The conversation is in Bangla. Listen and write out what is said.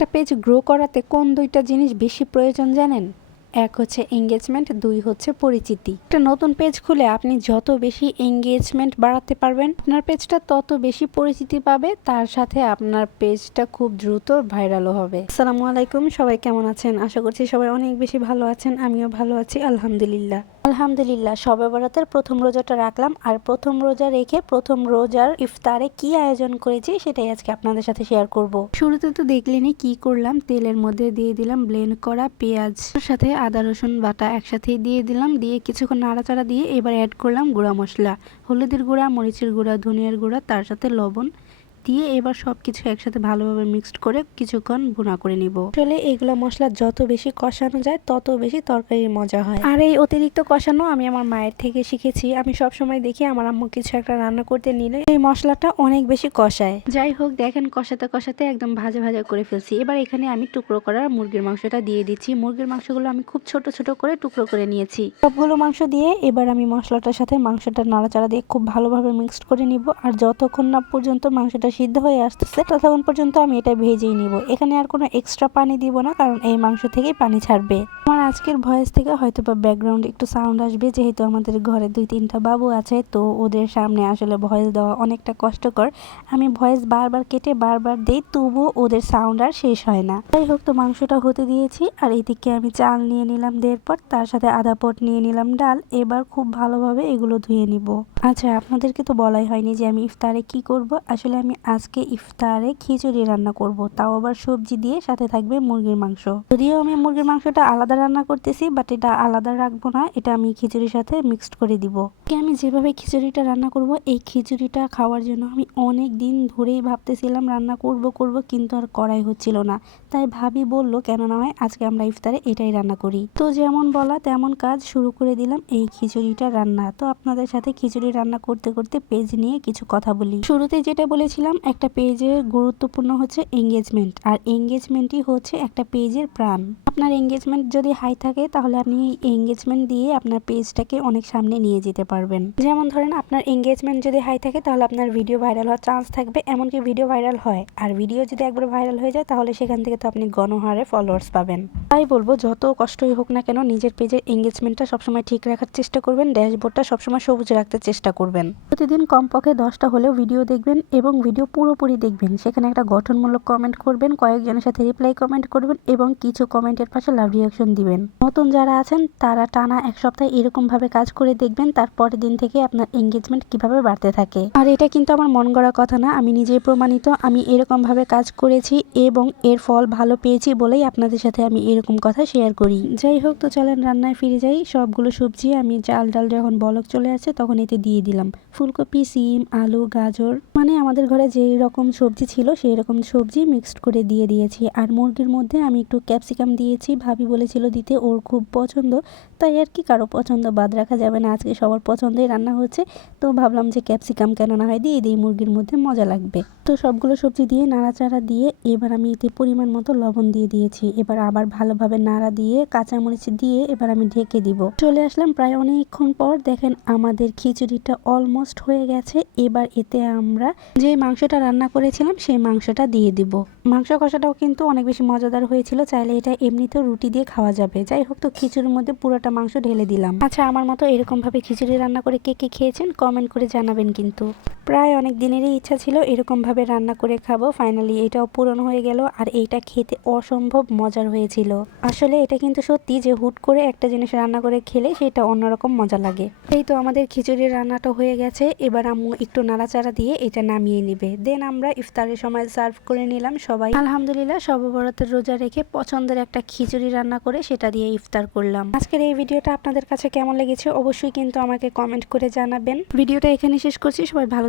একটা পেজ গ্রো করাতে কোন দুইটা জিনিস বেশি প্রয়োজন জানেন? এক হচ্ছে এঙ্গেজমেন্ট দুই হচ্ছে পরিচিতি। একটা নতুন পেজ খুলে আপনি যত বেশি এঙ্গেজমেন্ট বাড়াতে পারবেন, আপনার পেজটা তত বেশি পরিচিতি পাবে, তার সাথে আপনার পেজটা খুব দ্রুত ভাইরালও হবে। আসসালামু আলাইকুম, সবাই কেমন আছেন? আশা করছি সবাই অনেক বেশি ভালো আছেন, আমিও ভালো আছি, আলহামদুলিল্লাহ। আলহামদুলিল্লাহ সবে বরাতের প্রথম রোজাটা রাখলাম। আর প্রথম রোজা রেখে প্রথম রোজার ইফতারে কি আয়োজন করেছি সেটাই আজকে আপনাদের সাথে শেয়ার করব। শুরুতে তো দেখলেনই কি করলাম, তেলের মধ্যে দিয়ে দিলাম ব্লেন্ড করা পেঁয়াজ, সাথে আদা, রসুন, বাটা একসাথে দিয়ে দিলাম, দিয়ে কিছুক্ষণ নাড়াচাড়া দিয়ে এবার অ্যাড করলাম গুঁড়া মশলা, হলুদের গুঁড়া, মরিচের গুঁড়া, ধনিয়ার গুঁড়া, তার সাথে লবণ দিয়ে এবার সব কিছু একসাথে ভালোভাবে মিক্সড করে কিছুক্ষণ ভুনা করে নিব। আসলে এগুলো মশলা যত বেশি কষানো যায় তত বেশি তরকারির মজা হয়। আর এই অতিরিক্ত কষানো আমি আমার মায়ের থেকে শিখেছি। আমি সব সময় দেখি আমার আম্মু কিছু একটা রান্না করতে নিলে এই মশলাটা অনেক বেশি কষায়। যাই হোক দেখেন কষাতে কষাতে একদম ভাজা ভাজা করে ফেলছি। এবার এখানে আমি টুকরো করা মুরগির মাংসটা দিয়ে দিচ্ছি। মুরগির মাংসগুলো আমি খুব ছোট ছোট করে টুকরো করে নিয়েছি। সবগুলো মাংস দিয়ে এবার আমি মশলাটার সাথে মাংসটা নাড়াচাড়া দিয়ে খুব ভালোভাবে মিক্সড করে নিব। আর যতক্ষণ না পর্যন্ত মাংসটা সিদ্ধ হয়ে আসতেছে। ততক্ষণ পর্যন্ত আমি এটা ভেজেই নিব। এখানে আর কোনো এক্সট্রা পানি দিব না, কারণ এই মাংস থেকেই পানি ছাড়বে। আমার আজকের ভয়েস থেকে হয়তো বা ব্যাকগ্রাউন্ড একটু সাউন্ড আসবে, যেহেতু আমাদের ঘরে দুই তিনটা বাবু আছে, তো ওদের সামনে আসলে ভয়েস দেওয়া অনেকটা কষ্টকর। আমি ভয়েস বারবার কেটে বারবার দিই, তবুও ওদের সাউন্ড আর শেষ হয় না। যাই হোক, তো মাংসটা হতে দিয়েছি, আর এদিকে আমি চাল নিয়ে নিলাম দেড় পট তার সাথে আধা পট নিয়ে নিলাম ডাল। এবার খুব ভালোভাবে এগুলো ধুয়ে নিব। আচ্ছা আপনাদেরকে তো বলাই হয়নি যে আমি ইফতারে কি করব। আসলে আমি আজকে ইফতারে খিচুড়ি রান্না করব, তাও আবার সবজি দিয়ে সাথে থাকবে মুরগির মাংস। যদিও আমি মুরগির মাংসটা আলাদা রান্না করতেছি বাট এটা আলাদা রাখব না, এটা আমি খিচুড়ির সাথে মিক্সড করে দিব। আমি যেভাবে খিচুড়িটা রান্না করব, এই খিচুড়িটা খাওয়ার জন্য আমি অনেক দিন ধরেই ভাবতেছিলাম রান্না করব করব, কিন্তু আর করাই হচ্ছিল না। তাই ভাবি বলল, কেন না হয় আজকে আমরা ইফতারে এটাই রান্না করি। তো যেমন বলা তেমন কাজ শুরু করে দিলাম এই খিচুড়িটা রান্না। তো আপনাদের সাথে খিচুড়ি রান্না করতে করতে পেজ নিয়ে কিছু কথা বলি। শুরুতে যেটা বলেছিলাম একটা পেজের গুরুত্বপূর্ণ হচ্ছে এঙ্গেজমেন্ট আর এঙ্গেজমেন্টই হচ্ছে একটা পেজের প্রাণ। আপনার এঙ্গেজমেন্ট যদি হাই থাকে, তাহলে আপনি এঙ্গেজমেন্ট দিয়ে আপনার পেজটাকে অনেক সামনে নিয়ে যেতে পারবেন। যেমন ধরেন আপনার এঙ্গেজমেন্ট যদি হাই থাকে, তাহলে আপনার ভিডিও ভাইরাল হওয়ার চান্স থাকবে, এমনকি ভিডিও ভাইরাল হয়। আর ভিডিও যদি একবার ভাইরাল হয়ে যায়, তাহলে সেখান থেকে তো আপনি গণহারে ফলোয়ার্স পাবেন। তাই বলব, যত কষ্টই হোক না কেন, নিজের পেজের এঙ্গেজমেন্টটা সবসময় ঠিক রাখার চেষ্টা করবেন, ড্যাশবোর্ডটা সবসময় সবুজ রাখতে চেষ্টা করবেন। প্রতিদিন কমপক্ষে দশটা হলেও ভিডিও দেখবেন এবং ভিডিও পুরোপুরি দেখবেন। সেখানে একটা গঠনমূলক কমেন্ট করবেন, কয়েকজনের সাথে রিপ্লাই কমেন্ট করবেন এবং কিছু কমেন্টের পাশে লাভ রিয়াকশন দিবেন। নতুন যারা আছেন, তারা টানা এক সপ্তাহে এরকম ভাবে কাজ করে দেখবেন, তারপরের দিন থেকে আপনার এঙ্গেজমেন্ট কীভাবে বাড়তে থাকে। আর এটা কিন্তু আমার মন গড়া কথা না, আমি নিজেই প্রমাণিত, আমি এরকম ভাবে কাজ করেছি এবং এর ফল ভালো পেয়েছি বলেই আপনাদের সাথে আমি এরকম কথা শেয়ার করি। যাই হোক, তো চলেন রান্নায় ফিরে যাই। সবগুলো সবজি আমি চাল ডাল যখন বলক চলে আসে তখন এতে দিয়ে দিলাম। ফুলকপি, সিম, আলু, গাজর মানে আমাদের ঘরে যেই রকম সবজি ছিল, সেই রকম সবজি মিক্সড করে দিয়ে দিয়েছি। আর মুরগির মধ্যে আমি একটু ক্যাপসিকাম দিয়েছি। ভাবি বলেছিল দিতে ওর খুব পছন্দ। তাই আর কি কারও পছন্দ বাদ রাখা যাবে না। আজকে সবার পছন্দই রান্না হচ্ছে। তো ভাবলাম যে ক্যাপসিকাম কেন না হয় দিয়ে দিই, মুরগির মধ্যে মজা লাগবে। তো সবগুলো সবজি দিয়ে নাড়াচাড়া দিয়ে এবার আমি এতে পরিমাণ মতো লবণ দিয়ে দিয়েছি। এবার আবার ভালোভাবে নাড়া দিয়ে কাঁচামরিচ দিয়ে এবার আমি ঢেকে দিব। চলে আসলাম প্রায় অনেকক্ষণ পর দেখেন আমাদের খিচুড়িটা অলমোস্ট হয়ে গেছে। এবার এতে আমরা যে মাংসটা রান্না করেছিলাম সেই মাংসটা দিয়ে দিব। মাংস কষাটাও কিন্তু অনেক বেশি মজাদার হয়েছিল। চাইলে এটা এমনিতেও রুটি দিয়ে খাওয়া যাবে। যাই হোক, তো খিচুড়ির মধ্যে পুরোটা মাংস ঢেলে দিলাম। আচ্ছা আমার মতো এরকমভাবে খিচুড়ি রান্না করে কে কে খেয়েছেন? কমেন্ট করে জানাবেন কিন্তু। প্রায় অনেক দিনেরই ইচ্ছা ছিল এরকম ভাবে রান্না করে খাব। ফাইনালি এটাও পূরণ হয়ে গেল আর এইটা খেতে অসম্ভব মজার হয়েছিল। আসলে এটা কিন্তু সত্যি যে হুট করে একটা জিনিস রান্না করে খেলে সেটা অন্যরকম মজা লাগে। এই তো আমাদের খিচুড়ির রান্নাটা হয়ে গেছে। এবার আম্মু একটু নাড়াচাড়া দিয়ে এটা নামিয়ে নিবে। দেন আমরা ইফতারের সময় সার্ভ করে নিলাম সবাই। আলহামদুলিল্লাহ সববরাতের রোজা রেখে পছন্দের একটা খিচুড়ি রান্না করে সেটা দিয়ে ইফতার করলাম। আজকের এই ভিডিওটা আপনাদের কাছে কেমন লেগেছে অবশ্যই কিন্তু আমাকে কমেন্ট করে জানাবেন। ভিডিওটা এখানে শেষ করছি। সবাই ভালো